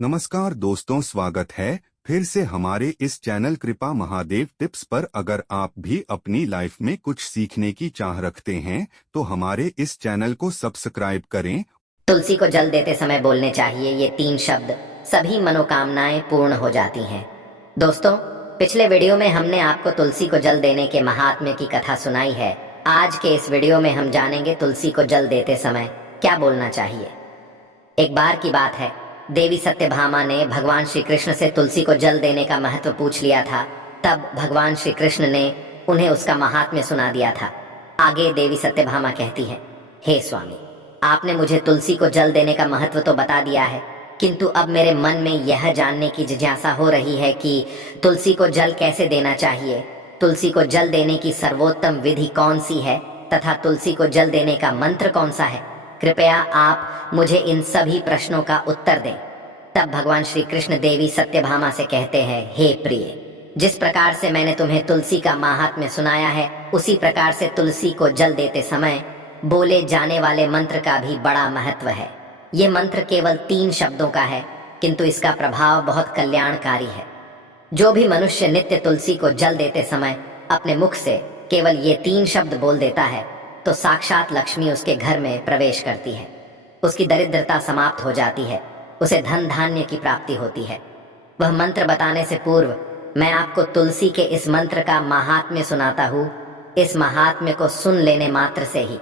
नमस्कार दोस्तों, स्वागत है फिर से हमारे इस चैनल कृपा महादेव टिप्स पर। अगर आप भी अपनी लाइफ में कुछ सीखने की चाह रखते हैं तो हमारे इस चैनल को सब्सक्राइब करें। तुलसी को जल देते समय बोलने चाहिए ये 3 शब्द, सभी मनोकामनाएं पूर्ण हो जाती हैं। दोस्तों, पिछले वीडियो में हमने आपको तुलसी को जल देने के महात्म्य की कथा सुनाई है। आज के इस वीडियो में हम जानेंगे तुलसी को जल देते समय क्या बोलना चाहिए। एक बार की बात है, देवी सत्यभामा ने भगवान श्री कृष्ण से तुलसी को जल देने का महत्व पूछ लिया था। तब भगवान श्री कृष्ण ने उन्हें उसका महात्म्य सुना दिया था। आगे देवी सत्यभामा कहती है, हे स्वामी, आपने मुझे तुलसी को जल देने का महत्व तो बता दिया है, किंतु अब मेरे मन में यह जानने की जिज्ञासा हो रही है कि तुलसी को जल कैसे देना चाहिए, तुलसी को जल देने की सर्वोत्तम विधि कौन सी है तथा तुलसी को जल देने का मंत्र कौन सा है। कृपया आप मुझे इन सभी प्रश्नों का उत्तर दें। तब भगवान श्री कृष्ण देवी सत्यभामा से कहते हैं, हे प्रिय, जिस प्रकार से मैंने तुम्हें तुलसी का महात्म्य सुनाया है, उसी प्रकार से तुलसी को जल देते समय बोले जाने वाले मंत्र का भी बड़ा महत्व है। ये मंत्र केवल 3 शब्दों का है, किंतु इसका प्रभाव बहुत कल्याणकारी है। जो भी मनुष्य नित्य तुलसी को जल देते समय अपने मुख से केवल ये 3 शब्द बोल देता है तो साक्षात लक्ष्मी उसके घर में प्रवेश करती है। उसकी दरिद्रता समाप्त हो जाती है, उसे धन धान्य की प्राप्ति होती है। वह मंत्र बताने से पूर्व मैं आपको तुलसी के इस मंत्र का महात्म्य सुनाता हूँ। इस महात्म्य को सुन लेने मात्र से ही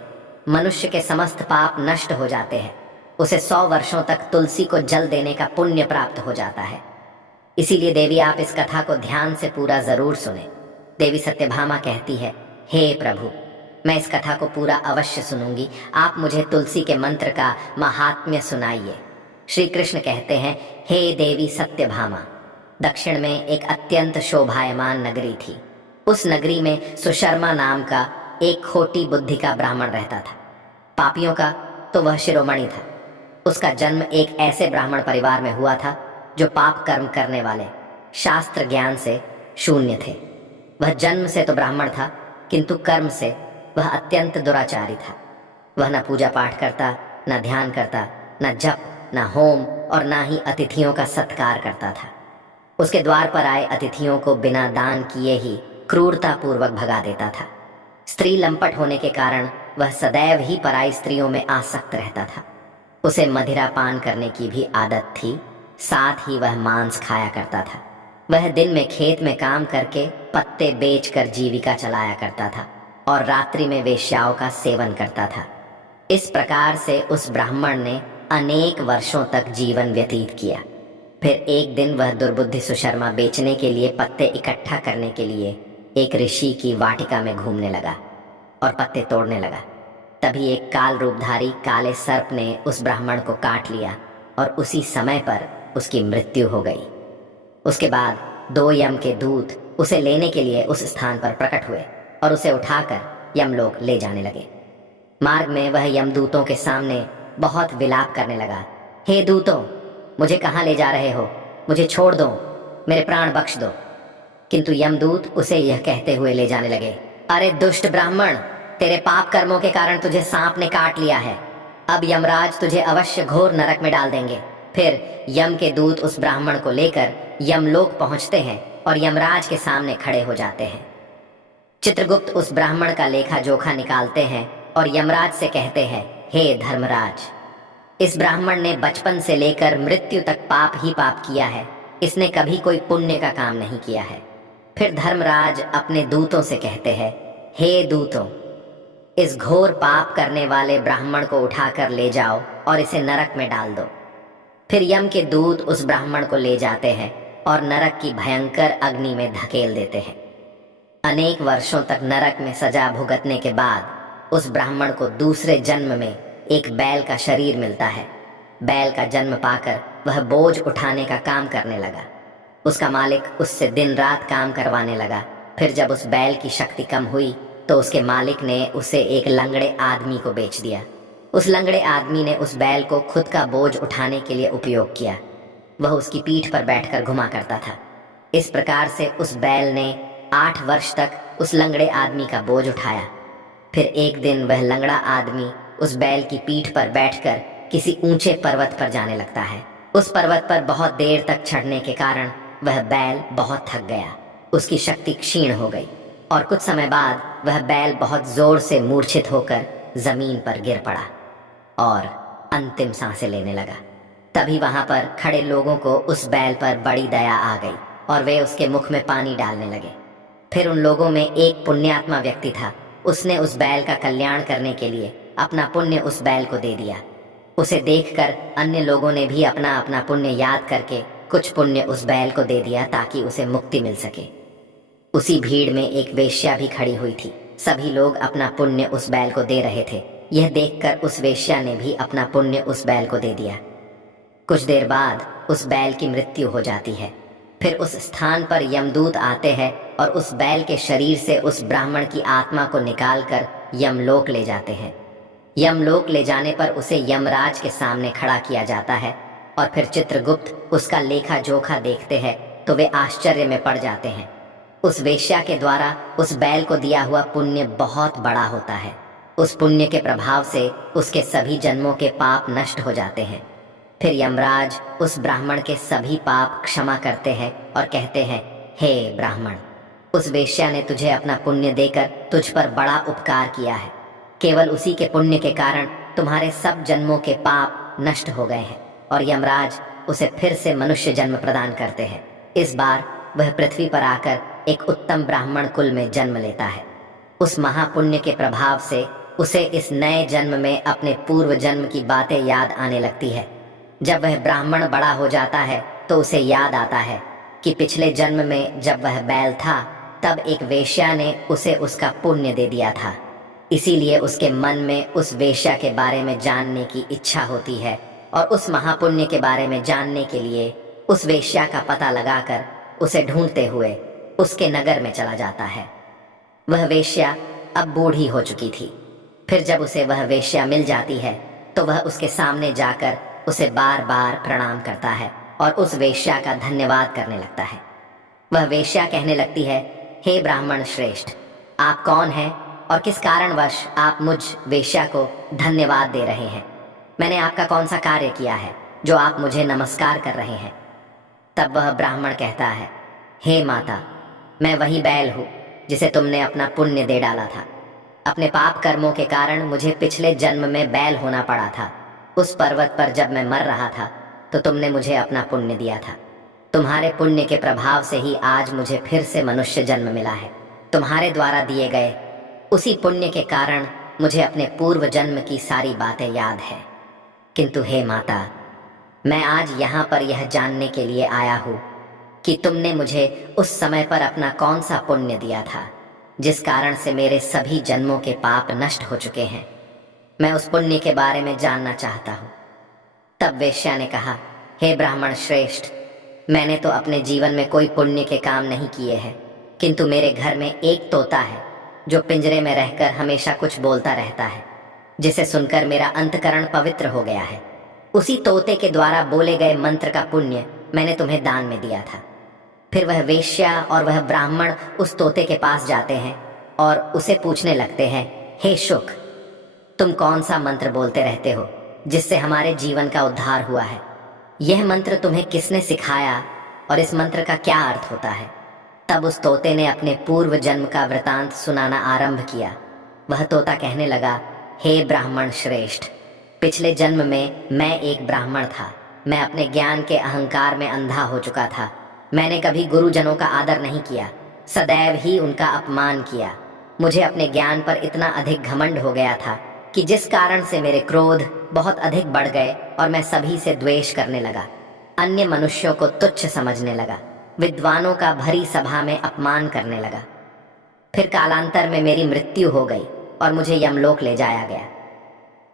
मनुष्य के समस्त पाप नष्ट हो जाते हैं। उसे 100 वर्षों तक तुलसी को जल देने का पुण्य प्राप्त हो जाता है। इसीलिए देवी, आप इस कथा को ध्यान से पूरा जरूर सुने। देवी सत्यभामा कहती है, हे प्रभु, मैं इस कथा को पूरा अवश्य सुनूंगी, आप मुझे तुलसी के मंत्र का महात्म्य सुनाइए। श्री कृष्ण कहते हैं, हे देवी सत्यभामा, दक्षिण में एक अत्यंत शोभायमान नगरी थी। उस नगरी में सुशर्मा नाम का एक खोटी बुद्धि का ब्राह्मण रहता था। पापियों का तो वह शिरोमणि था। उसका जन्म एक ऐसे ब्राह्मण परिवार में हुआ था जो पाप कर्म करने वाले, शास्त्र ज्ञान से शून्य थे। वह जन्म से तो ब्राह्मण था, किंतु कर्म से वह अत्यंत दुराचारी था। वह न पूजा पाठ करता, न ध्यान करता, न जप, न होम और न ही अतिथियों का सत्कार करता था। उसके द्वार पर आए अतिथियों को बिना दान किए ही क्रूरता पूर्वक भगा देता था। स्त्री लंपट होने के कारण वह सदैव ही पराई स्त्रियों में आसक्त रहता था। उसे मदिरा पान करने की भी आदत थी, साथ ही वह मांस खाया करता था। वह दिन में खेत में काम करके पत्ते बेचकर जीविका चलाया करता था और रात्रि में वेश्याओं का सेवन करता था। इस प्रकार से उस ब्राह्मण ने अनेक वर्षों तक जीवन व्यतीत किया। फिर एक दिन वह दुर्बुद्धि सुशर्मा बेचने के लिए पत्ते इकट्ठा करने के लिए एक ऋषि की वाटिका में घूमने लगा और पत्ते तोड़ने लगा। तभी एक काल रूपधारी काले सर्प ने उस ब्राह्मण को काट लिया और उसी समय पर उसकी मृत्यु हो गई। उसके बाद 2 यम के दूत उसे लेने के लिए उस स्थान पर प्रकट हुए और उसे उठाकर यमलोक ले जाने लगे। मार्ग में वह यमदूतों के सामने बहुत विलाप करने लगा, हे दूतों, मुझे कहाँ ले जा रहे हो? मुझे छोड़ दो, मेरे प्राण बख्श दो। किंतु यमदूत उसे यह कहते हुए ले जाने लगे, अरे दुष्ट ब्राह्मण, तेरे पाप कर्मों के कारण तुझे सांप ने काट लिया है। अब यमराज तुझे अवश्य घोर नरक में डाल देंगे। फिर यम के दूत उस ब्राह्मण को लेकर यमलोक पहुंचते हैं और यमराज के सामने खड़े हो जाते हैं। चित्रगुप्त उस ब्राह्मण का लेखा जोखा निकालते हैं और यमराज से कहते हैं, हे धर्मराज, इस ब्राह्मण ने बचपन से लेकर मृत्यु तक पाप ही पाप किया है, इसने कभी कोई पुण्य का काम नहीं किया है। फिर धर्मराज अपने दूतों से कहते हैं, हे दूतों, इस घोर पाप करने वाले ब्राह्मण को उठाकर ले जाओ और इसे नरक में डाल दो। फिर यम के दूत उस ब्राह्मण को ले जाते हैं और नरक की भयंकर अग्नि में धकेल देते हैं। अनेक वर्षों तक नरक में सजा भुगतने के बाद उस ब्राह्मण को दूसरे जन्म में एक बैल का शरीर मिलता है। बैल का जन्म पाकर वह बोझ उठाने का काम करने लगा। उसका मालिक उससे दिन रात काम करवाने लगा। फिर जब उस बैल की शक्ति कम हुई तो उसके मालिक ने उसे एक लंगड़े आदमी को बेच दिया। उस लंगड़े आदमी ने उस बैल को खुद का बोझ उठाने के लिए उपयोग किया। वह उसकी पीठ पर बैठकर घुमा करता था। इस प्रकार से उस बैल ने 8 वर्ष तक उस लंगड़े आदमी का बोझ उठाया। फिर एक दिन वह लंगड़ा आदमी उस बैल की पीठ पर बैठकर किसी ऊंचे पर्वत पर जाने लगता है। उस पर्वत पर बहुत देर तक चढ़ने के कारण वह बैल बहुत थक गया। उसकी शक्ति क्षीण हो गई और कुछ समय बाद वह बैल बहुत जोर से मूर्छित होकर जमीन पर गिर पड़ा और अंतिम सांसें लेने लगा। तभी वहां पर खड़े लोगों को उस बैल पर बड़ी दया आ गई और वे उसके मुख में पानी डालने लगे। फिर उन लोगों में एक पुण्यात्मा व्यक्ति था। उसने उस बैल का कल्याण करने के लिए अपना पुण्य उस बैल को दे दिया। उसे देखकर अन्य लोगों ने भी अपना अपना पुण्य याद करके कुछ पुण्य उस बैल को दे दिया ताकि उसे मुक्ति मिल सके। उसी भीड़ में एक वेश्या भी खड़ी हुई थी। सभी लोग अपना पुण्य उस बैल को दे रहे थे। यह देखकर उस वेश्या ने भी अपना पुण्य उस बैल को दे दिया। कुछ देर बाद उस बैल की मृत्यु हो जाती है। फिर उस स्थान पर यमदूत आते हैं और उस बैल के शरीर से उस ब्राह्मण की आत्मा को निकालकर यमलोक ले जाते हैं। यमलोक ले जाने पर उसे यमराज के सामने खड़ा किया जाता है और फिर चित्रगुप्त उसका लेखा जोखा देखते हैं तो वे आश्चर्य में पड़ जाते हैं। उस वेश्या के द्वारा उस बैल को दिया हुआ पुण्य बहुत बड़ा होता है। उस पुण्य के प्रभाव से उसके सभी जन्मों के पाप नष्ट हो जाते हैं। फिर यमराज उस ब्राह्मण के सभी पाप क्षमा करते हैं और कहते हैं, हे ब्राह्मण, उस वेश्या ने तुझे अपना पुण्य देकर तुझ पर बड़ा उपकार किया है। केवल उसी के पुण्य के कारण तुम्हारे सब जन्मों के पाप नष्ट हो गए हैं और यमराज उसे फिर से मनुष्य जन्म प्रदान करते हैं। इस बार वह पृथ्वी पर आकर एक उत्तम ब्राह्मण कुल में जन्म लेता है। उस महापुण्य के प्रभाव से उसे इस नए जन्म में अपने पूर्व जन्म की बातें याद आने लगती है। जब वह ब्राह्मण बड़ा हो जाता है तो उसे याद आता है कि पिछले जन्म में जब वह बैल था तब एक वेश्या ने उसे उसका पुण्य दे दिया था। इसीलिए उसके मन में उस वेश्या के बारे में जानने की इच्छा होती है और उस महापुण्य के बारे में जानने के लिए उस वेश्या का पता लगाकर उसे ढूंढते हुए उसके नगर में चला जाता है। वह वेश्या अब बूढ़ी हो चुकी थी। फिर जब उसे वह वेश्या मिल जाती है तो वह उसके सामने जाकर उसे बार बार प्रणाम करता है और उस वेश्या का धन्यवाद करने लगता है। वह वेश्या कहने लगती है, हे ब्राह्मण श्रेष्ठ, आप कौन हैं और किस कारणवश आप मुझ वेश्या को धन्यवाद दे रहे हैं? मैंने आपका कौन सा कार्य किया है जो आप मुझे नमस्कार कर रहे हैं? तब वह ब्राह्मण कहता है, हे माता, मैं वही बैल हूँ जिसे तुमने अपना पुण्य दे डाला था। अपने पाप कर्मों के कारण मुझे पिछले जन्म में बैल होना पड़ा था। उस पर्वत पर जब मैं मर रहा था तो तुमने मुझे अपना पुण्य दिया था। तुम्हारे पुण्य के प्रभाव से ही आज मुझे फिर से मनुष्य जन्म मिला है। तुम्हारे द्वारा दिए गए उसी पुण्य के कारण मुझे अपने पूर्व जन्म की सारी बातें याद है। किंतु हे माता, मैं आज यहाँ पर यह जानने के लिए आया हूँ कि तुमने मुझे उस समय पर अपना कौन सा पुण्य दिया था जिस कारण से मेरे सभी जन्मों के पाप नष्ट हो चुके हैं। मैं उस पुण्य के बारे में जानना चाहता हूँ। तब वेश्या ने कहा, हे ब्राह्मण श्रेष्ठ, मैंने तो अपने जीवन में कोई पुण्य के काम नहीं किए हैं, किंतु मेरे घर में एक तोता है जो पिंजरे में रहकर हमेशा कुछ बोलता रहता है, जिसे सुनकर मेरा अंतकरण पवित्र हो गया है। उसी तोते के द्वारा बोले गए मंत्र का पुण्य मैंने तुम्हें दान में दिया था। फिर वह वेश्या और वह ब्राह्मण उस तोते के पास जाते हैं और उसे पूछने लगते हैं, हे शुक, तुम कौन सा मंत्र बोलते रहते हो जिससे हमारे जीवन का उद्धार हुआ है? यह मंत्र तुम्हें किसने सिखाया और इस मंत्र का क्या अर्थ होता है? तब उस तोते ने अपने पूर्व जन्म का वृतांत सुनाना आरंभ किया। वह तोता कहने लगा, हे ब्राह्मण श्रेष्ठ, पिछले जन्म में मैं एक ब्राह्मण था। मैं अपने ज्ञान के अहंकार में अंधा हो चुका था। मैंने कभी गुरुजनों का आदर नहीं किया, सदैव ही उनका अपमान किया। मुझे अपने ज्ञान पर इतना अधिक घमंड हो गया था कि जिस कारण से मेरे क्रोध बहुत अधिक बढ़ गए और मैं सभी से द्वेष करने लगा। अन्य मनुष्यों को तुच्छ समझने लगा, विद्वानों का भरी सभा में अपमान करने लगा। फिर कालांतर में मेरी मृत्यु हो गई और मुझे यमलोक ले जाया गया।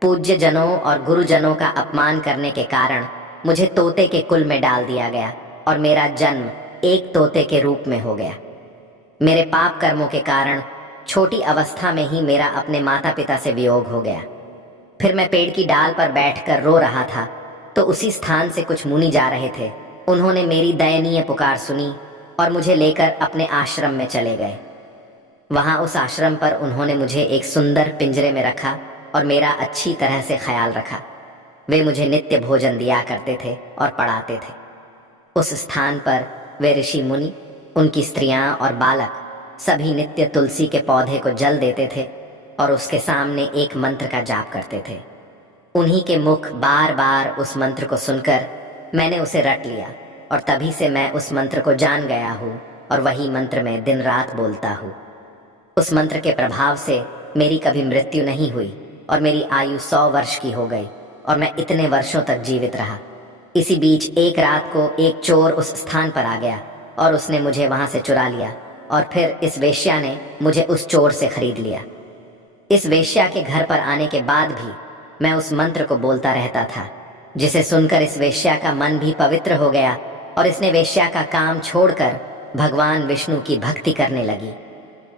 पूज्य जनों और गुरुजनों का अपमान करने के कारण मुझे तोते के कुल में डाल दिया गया और मेरा जन्म एक तोते के रूप में हो गया। मेरे पाप कर्मों के कारण छोटी अवस्था में ही मेरा अपने माता पिता से वियोग हो गया। फिर मैं पेड़ की डाल पर बैठकर रो रहा था तो उसी स्थान से कुछ मुनि जा रहे थे। उन्होंने मेरी दयनीय पुकार सुनी और मुझे लेकर अपने आश्रम में चले गए। वहां उस आश्रम पर उन्होंने मुझे एक सुंदर पिंजरे में रखा और मेरा अच्छी तरह से ख्याल रखा। वे मुझे नित्य भोजन दिया करते थे और पढ़ाते थे। उस स्थान पर वे ऋषि मुनि, उनकी स्त्रियां और बालक सभी नित्य तुलसी के पौधे को जल देते थे और उसके सामने एक मंत्र का जाप करते थे। उन्हीं के मुख बार बार उस मंत्र को सुनकर मैंने उसे रट लिया और तभी से मैं उस मंत्र को जान गया हूँ और वही मंत्र मैं दिन रात बोलता हूँ। उस मंत्र के प्रभाव से मेरी कभी मृत्यु नहीं हुई और मेरी आयु 100 वर्ष की हो गई और मैं इतने वर्षों तक जीवित रहा। इसी बीच एक रात को एक चोर उस स्थान पर आ गया और उसने मुझे वहां से चुरा लिया और फिर इस वेश्या ने मुझे उस चोर से खरीद लिया। इस वेश्या के घर पर आने के बाद भी मैं उस मंत्र को बोलता रहता था, जिसे सुनकर इस वेश्या का मन भी पवित्र हो गया और इसने वेश्या का काम छोड़कर भगवान विष्णु की भक्ति करने लगी।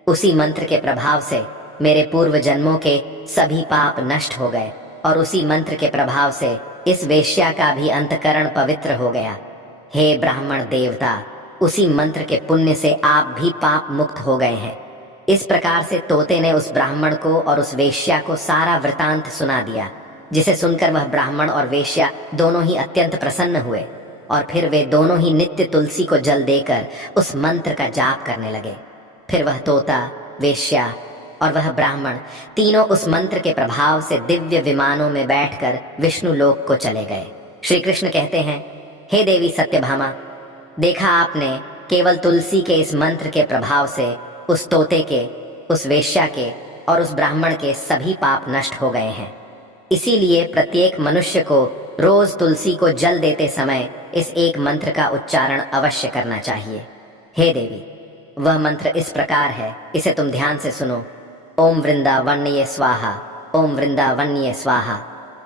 उसी मंत्र के प्रभाव से मेरे पूर्व जन्मों के सभी पाप नष्ट हो गए और उसी मंत्र के प्रभाव से इस वेश्या का भी अंतकरण पवित्र हो गया। हे ब्राह्मण देवता, उसी मंत्र के पुण्य से आप भी पाप मुक्त हो गए हैं। इस प्रकार से तोते ने उस ब्राह्मण को और उस वेश्या को सारा वृतांत सुना दिया, जिसे सुनकर वह ब्राह्मण और वेश्या दोनों ही अत्यंत प्रसन्न हुए और फिर वे दोनों ही नित्य तुलसी को जल देकर उस मंत्र का जाप करने लगे। फिर वह तोता, वेश्या और वह ब्राह्मण तीनों उस मंत्र के प्रभाव से दिव्य विमानों में बैठकर विष्णु लोक को चले गए। श्री कृष्ण कहते हैं, हे देवी सत्यभामा, देखा आपने, केवल तुलसी के इस मंत्र के प्रभाव से उस तोते के, उस वेश्या के और उस ब्राह्मण के सभी पाप नष्ट हो गए हैं। इसीलिए प्रत्येक मनुष्य को रोज तुलसी को जल देते समय इस एक मंत्र का उच्चारण अवश्य करना चाहिए। हे देवी, वह मंत्र इस प्रकार है, इसे तुम ध्यान से सुनो। ओम वृंदावन्ये स्वाहा, ओम वृंदावन्ये स्वाहा।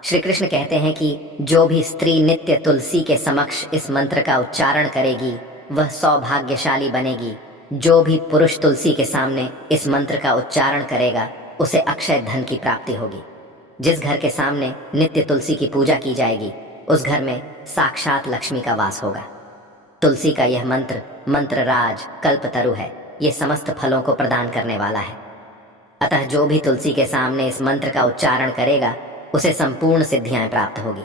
श्री कृष्ण कहते हैं कि जो भी स्त्री नित्य तुलसी के समक्ष इस मंत्र का उच्चारण करेगी वह सौभाग्यशाली बनेगी। जो भी पुरुष तुलसी के सामने इस मंत्र का उच्चारण करेगा उसे अक्षय धन की प्राप्ति होगी। जिस घर के सामने नित्य तुलसी की पूजा की जाएगी उस घर में साक्षात लक्ष्मी का वास होगा। तुलसी का यह मंत्र मंत्रराज कल्पतरु है। ये समस्त फलों को प्रदान करने वाला है। अतः जो भी तुलसी के सामने इस मंत्र का उच्चारण करेगा उसे संपूर्ण सिद्धियां प्राप्त होगी।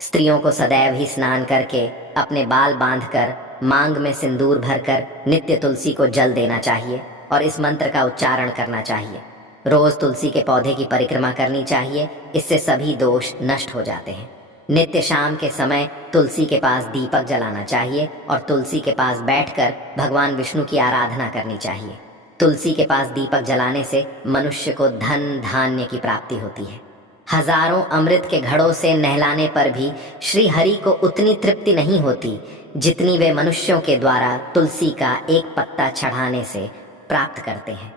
स्त्रियों को सदैव ही स्नान करके अपने बाल बांधकर मांग में सिंदूर भरकर नित्य तुलसी को जल देना चाहिए और इस मंत्र का उच्चारण करना चाहिए। रोज तुलसी के पौधे की परिक्रमा करनी चाहिए, इससे सभी दोष नष्ट हो जाते हैं। नित्य शाम के समय तुलसी के पास दीपक जलाना चाहिए और तुलसी के पास बैठकर भगवान विष्णु की आराधना करनी चाहिए। तुलसी के पास दीपक जलाने से मनुष्य को धन धान्य की प्राप्ति होती है। हजारों अमृत के घड़ों से नहलाने पर भी श्री हरि को उतनी तृप्ति नहीं होती जितनी वे मनुष्यों के द्वारा तुलसी का एक पत्ता चढ़ाने से प्राप्त करते हैं।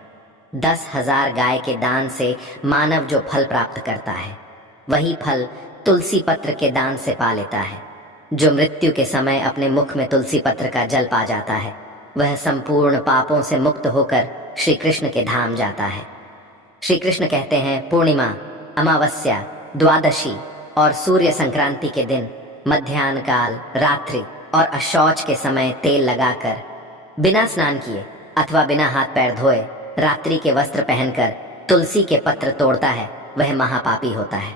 10,000 गाय के दान से मानव जो फल प्राप्त करता है वही फल तुलसी पत्र के दान से पा लेता है। जो मृत्यु के समय अपने मुख में तुलसी पत्र का जल पा जाता है वह संपूर्ण पापों से मुक्त होकर श्री कृष्ण के धाम जाता है। श्री कृष्ण कहते हैं, पूर्णिमा, अमावस्या, द्वादशी और सूर्य संक्रांति के दिन मध्याह्न काल, रात्रि और अशौच के समय तेल लगाकर बिना स्नान किए अथवा बिना हाथ पैर धोए रात्रि के वस्त्र पहनकर तुलसी के पत्र तोड़ता है वह महापापी होता है।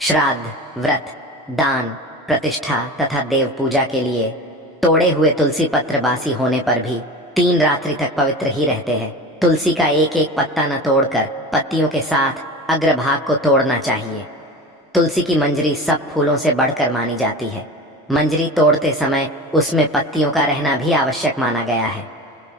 श्राद्ध, व्रत, दान, प्रतिष्ठा तथा देव पूजा के लिए तोड़े हुए तुलसी पत्र बासी होने पर भी 3 रात्रि तक पवित्र ही रहते हैं। तुलसी का एक एक पत्ता न तोड़कर पत्तियों के साथ अग्रभाग को तोड़ना चाहिए। तुलसी की मंजरी सब फूलों से बढ़कर मानी जाती है। मंजरी तोड़ते समय उसमें पत्तियों का रहना भी आवश्यक माना गया है।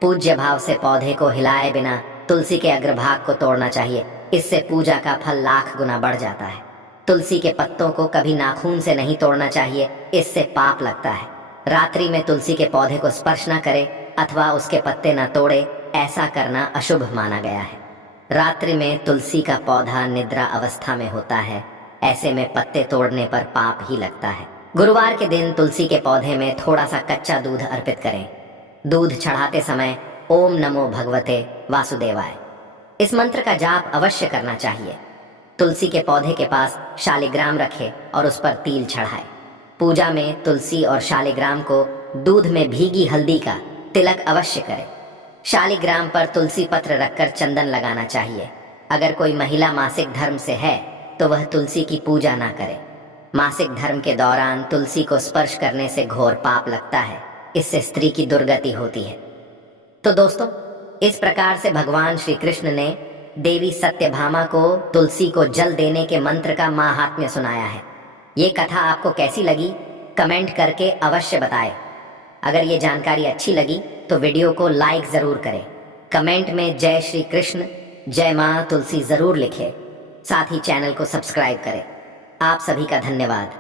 पूज्य भाव से पौधे को हिलाए बिना तुलसी के अग्रभाग को तोड़ना चाहिए, इससे पूजा का फल लाख गुना बढ़ जाता है। तुलसी के पत्तों को कभी नाखून से नहीं तोड़ना चाहिए, इससे पाप लगता है। रात्रि में तुलसी के पौधे को स्पर्श न करे अथवा उसके पत्ते न तोड़े, ऐसा करना अशुभ माना गया है। रात्रि में तुलसी का पौधा निद्रा अवस्था में होता है, ऐसे में पत्ते तोड़ने पर पाप ही लगता है। गुरुवार के दिन तुलसी के पौधे में थोड़ा सा कच्चा दूध अर्पित करें। दूध चढ़ाते समय ओम नमो भगवते वासुदेवाय इस मंत्र का जाप अवश्य करना चाहिए। तुलसी के पौधे के पास शालिग्राम रखे और उस पर तिल चढ़ाए। पूजा में तुलसी और शालिग्राम को दूध में भीगी हल्दी का तिलक अवश्य करें। शालिग्राम पर तुलसी पत्र रखकर चंदन लगाना चाहिए। अगर कोई महिला मासिक धर्म से है तो वह तुलसी की पूजा ना करे। मासिक धर्म के दौरान तुलसी को स्पर्श करने से घोर पाप लगता है, इससे स्त्री की दुर्गति होती है। तो दोस्तों, इस प्रकार से भगवान श्री कृष्ण ने देवी सत्यभामा को तुलसी को जल देने के मंत्र का माहात्म्य सुनाया है। ये कथा आपको कैसी लगी कमेंट करके अवश्य बताएं। अगर ये जानकारी अच्छी लगी तो वीडियो को लाइक जरूर करें। कमेंट में जय श्री कृष्ण, जय मां तुलसी जरूर लिखें। साथ ही चैनल को सब्सक्राइब करें। आप सभी का धन्यवाद।